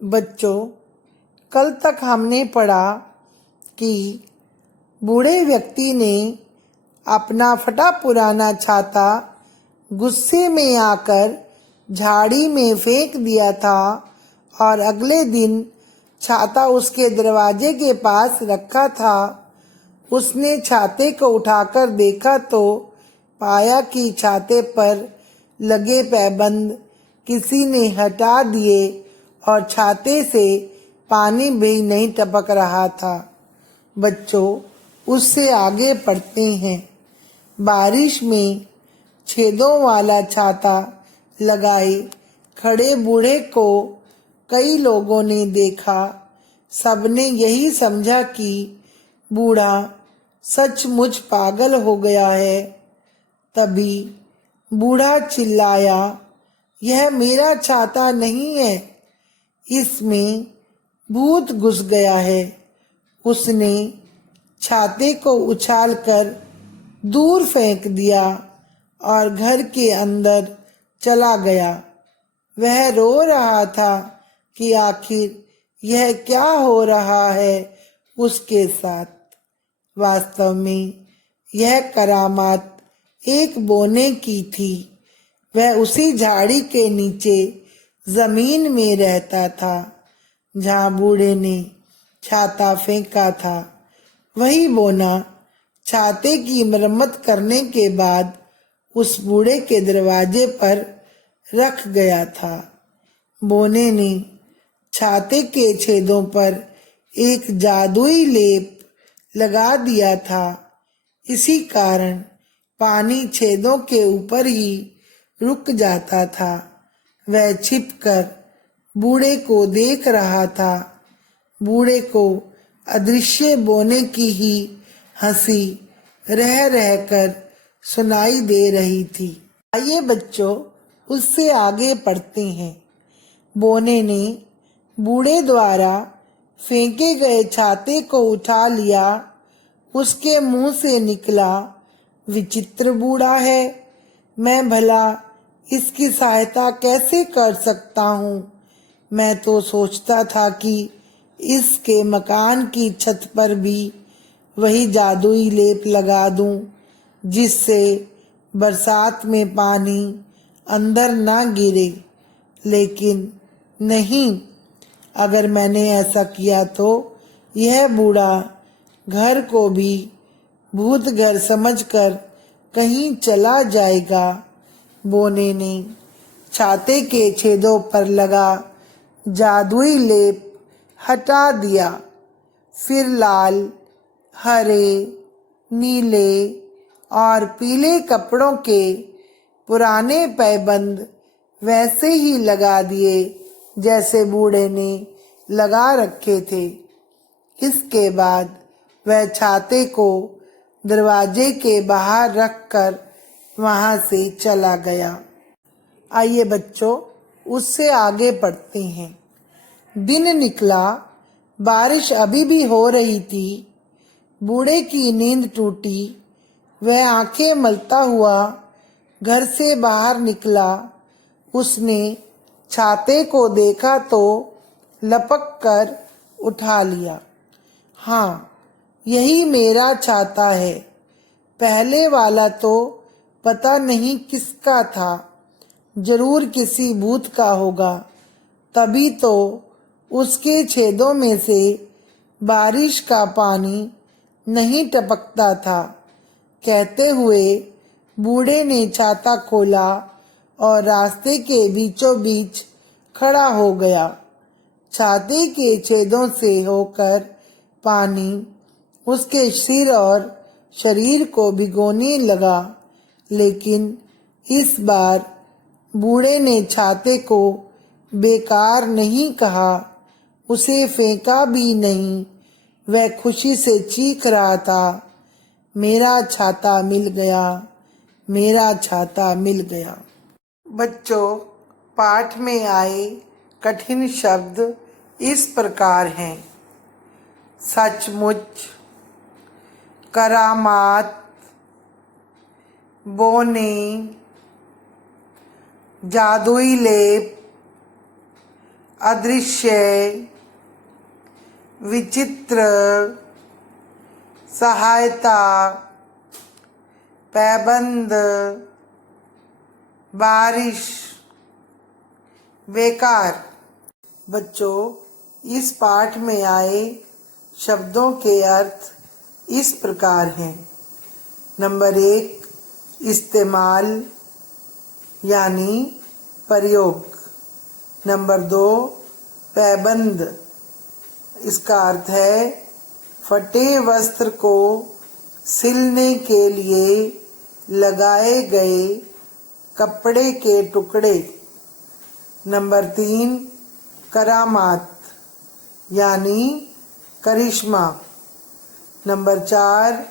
बच्चों, कल तक हमने पढ़ा कि बूढ़े व्यक्ति ने अपना फटा पुराना छाता गुस्से में आकर झाड़ी में फेंक दिया था और अगले दिन छाता उसके दरवाजे के पास रखा था। उसने छाते को उठाकर देखा तो पाया कि छाते पर लगे पैबंद किसी ने हटा दिए और छाते से पानी भी नहीं टपक रहा था। बच्चों, उससे आगे पढ़ते हैं। बारिश में छेदों वाला छाता लगाए खड़े बूढ़े को कई लोगों ने देखा। सबने यही समझा कि बूढ़ा सचमुच पागल हो गया है। तभी बूढ़ा चिल्लाया, यह मेरा छाता नहीं है, इसमें भूत घुस गया है। उसने छाते को उछालकर दूर फेंक दिया और घर के अंदर चला गया। वह रो रहा था कि आखिर यह क्या हो रहा है उसके साथ। वास्तव में यह करामात एक बोने की थी। वह उसी झाड़ी के नीचे जमीन में रहता था जहाँ बूढ़े ने छाता फेंका था। वही बोना छाते की मरम्मत करने के बाद उस बूढ़े के दरवाजे पर रख गया था। बोने ने छाते के छेदों पर एक जादुई लेप लगा दिया था। इसी कारण पानी छेदों के ऊपर ही रुक जाता था। वह छिपकर बूढ़े को देख रहा था। बूढ़े को अदृश्य बोने की ही हंसी रह रहकर सुनाई दे रही थी। आइए बच्चों, उससे आगे पढ़ते हैं। बोने ने बूढ़े द्वारा फेंके गए छाते को उठा लिया। उसके मुंह से निकला, विचित्र बूढ़ा है, मैं भला इसकी सहायता कैसे कर सकता हूँ। मैं तो सोचता था कि इसके मकान की छत पर भी वही जादुई लेप लगा दूं जिससे बरसात में पानी अंदर ना गिरे। लेकिन नहीं, अगर मैंने ऐसा किया तो यह बूढ़ा घर को भी भूत घर समझकर कहीं चला जाएगा। बोने ने छाते के छेदों पर लगा जादुई लेप हटा दिया। फिर लाल, हरे, नीले और पीले कपड़ों के पुराने पैबंद वैसे ही लगा दिए जैसे बूढ़े ने लगा रखे थे। इसके बाद वह छाते को दरवाजे के बाहर रखकर वहां से चला गया। आइए बच्चों, उससे आगे पढ़ते हैं। दिन निकला, बारिश अभी भी हो रही थी। बूढ़े की नींद टूटी। वह आंखें मलता हुआ घर से बाहर निकला। उसने छाते को देखा तो लपक कर उठा लिया। हाँ, यही मेरा छाता है। पहले वाला तो पता नहीं किसका था, जरूर किसी भूत का होगा। तभी तो उसके छेदों में से बारिश का पानी नहीं टपकता था। कहते हुए बूढ़े ने छाता खोला और रास्ते के बीचों बीच खड़ा हो गया। छाते के छेदों से होकर पानी उसके सिर और शरीर को भिगोने लगा। लेकिन इस बार बूढ़े ने छाते को बेकार नहीं कहा, उसे फेंका भी नहीं। वह खुशी से चीख रहा था, मेरा छाता मिल गया, मेरा छाता मिल गया। बच्चों, पाठ में आए कठिन शब्द इस प्रकार हैं: सचमुच, करामात, बोने, जादुई लेप, अदृश्य, विचित्र, सहायता, पैबंद, बारिश, बेकार। बच्चों, इस पाठ में आए शब्दों के अर्थ इस प्रकार हैं। नंबर 1, इस्तेमाल यानी प्रयोग। नंबर 2, पैबंद, इसका अर्थ है फटे वस्त्र को सिलने के लिए लगाए गए कपड़े के टुकड़े। नंबर 3, करामात यानी करिश्मा। नंबर 4,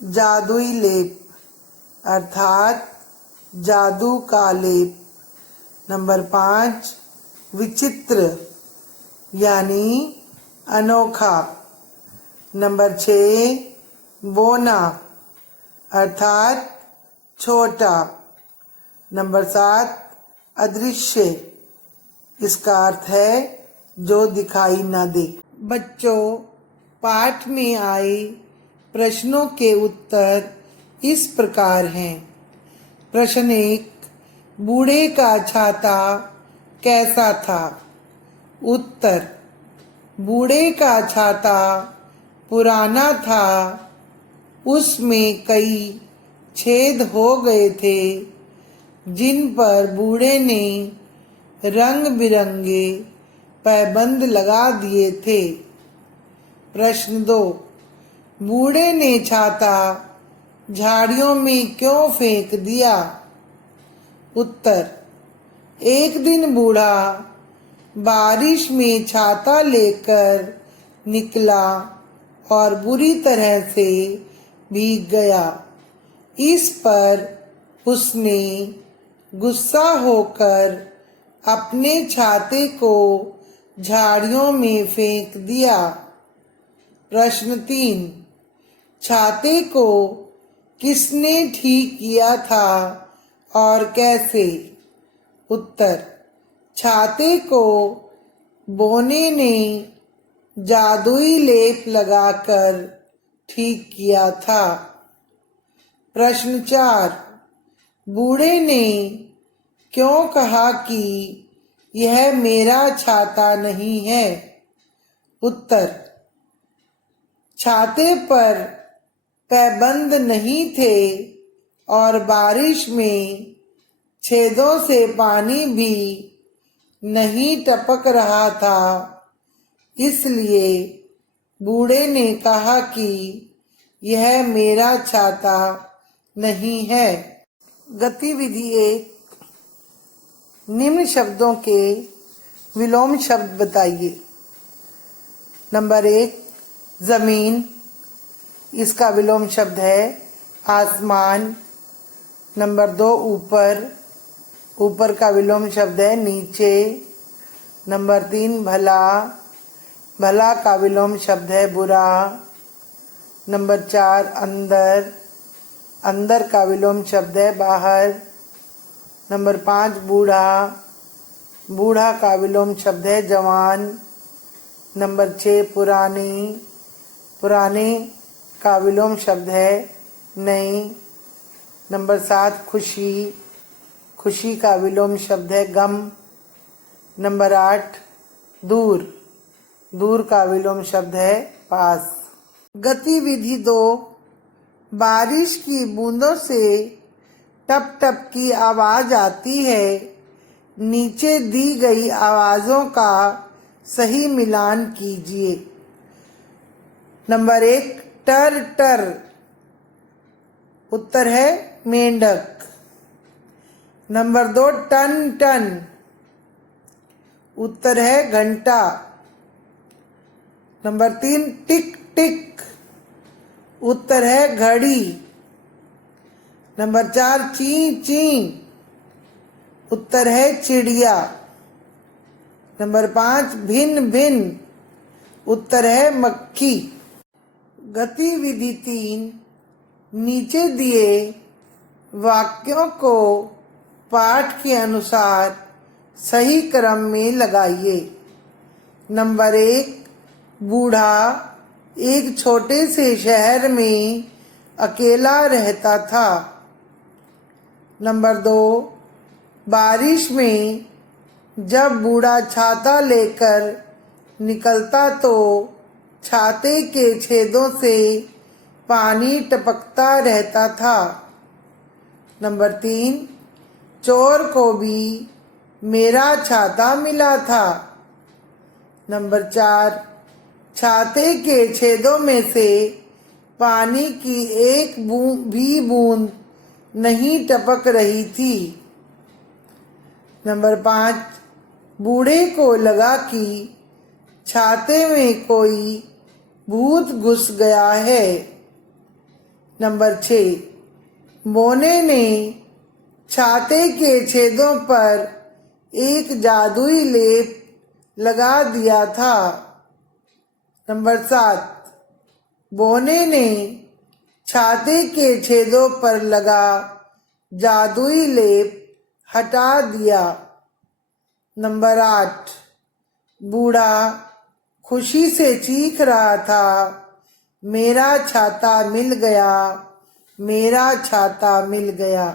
जादुई लेप अर्थात जादू का लेप। नंबर 5, विचित्र यानी अनोखा। नंबर 6, बोना अर्थात छोटा। नंबर 7, अदृश्य, इसका अर्थ है जो दिखाई न दे। बच्चों, पाठ में आए प्रश्नों के उत्तर इस प्रकार हैं। प्रश्न 1, बूढ़े का छाता कैसा था? उत्तर, बूढ़े का छाता पुराना था, उसमें कई छेद हो गए थे जिन पर बूढ़े ने रंग बिरंगे पैबंद लगा दिए थे। प्रश्न 2, बूढ़े ने छाता झाड़ियों में क्यों फेंक दिया? उत्तर, एक दिन बूढ़ा बारिश में छाता लेकर निकला और बुरी तरह से भीग गया। इस पर उसने गुस्सा होकर अपने छाते को झाड़ियों में फेंक दिया। प्रश्न 3, छाते को किसने ठीक किया था और कैसे? उत्तर, छाते को बोने ने जादुई लेप लगाकर ठीक किया था। प्रश्न 4, बूढ़े ने क्यों कहा कि यह मेरा छाता नहीं है? उत्तर, छाते पर पैबंद नहीं थे और बारिश में छेदों से पानी भी नहीं टपक रहा था, इसलिए बूढ़े ने कहा कि यह मेरा छाता नहीं है। गतिविधि 1, निम्न शब्दों के विलोम शब्द बताइए। नंबर 1, जमीन, इसका विलोम शब्द है आसमान। नंबर 2, ऊपर, ऊपर का विलोम शब्द है नीचे। नंबर 3, भला, भला का विलोम शब्द है बुरा। नंबर 4, अंदर, अंदर का विलोम शब्द है बाहर। नंबर 5, बूढ़ा, बूढ़ा का विलोम शब्द है जवान। नंबर 6, पुरानी, पुराने का विलोम शब्द है नई। नंबर 7, खुशी, खुशी का विलोम शब्द है गम। नंबर 8, दूर, दूर का विलोम शब्द है पास। गतिविधि 2, बारिश की बूंदों से टप टप की आवाज आती है। नीचे दी गई आवाजों का सही मिलान कीजिए। नंबर 1, टर टर, उत्तर है मेंढक। नंबर 2, टन टन, उत्तर है घंटा। नंबर 3, टिक टिक, उत्तर है घड़ी। नंबर 4, ची ची, उत्तर है चिड़िया। नंबर 5, भिन्न भिन्न, उत्तर है मक्खी। गतिविधि 3, नीचे दिए वाक्यों को पाठ के अनुसार सही क्रम में लगाइए। नंबर 1, बूढ़ा एक छोटे से शहर में अकेला रहता था। नंबर 2, बारिश में जब बूढ़ा छाता लेकर निकलता तो छाते के छेदों से पानी टपकता रहता था। नंबर 3, चोर को भी मेरा छाता मिला था। नंबर 4, छाते के छेदों में से पानी की एक भी बूंद नहीं टपक रही थी। नंबर 5, बूढ़े को लगा कि छाते में कोई भूत घुस गया है। नंबर 6, मोने ने छाते के छेदों पर एक जादुई लेप लगा दिया था। नंबर 7, बोने ने छाते के छेदों पर लगा जादुई लेप हटा दिया। नंबर 8, बूढ़ा खुशी से चीख रहा था, मेरा छाता मिल गया, मेरा छाता मिल गया।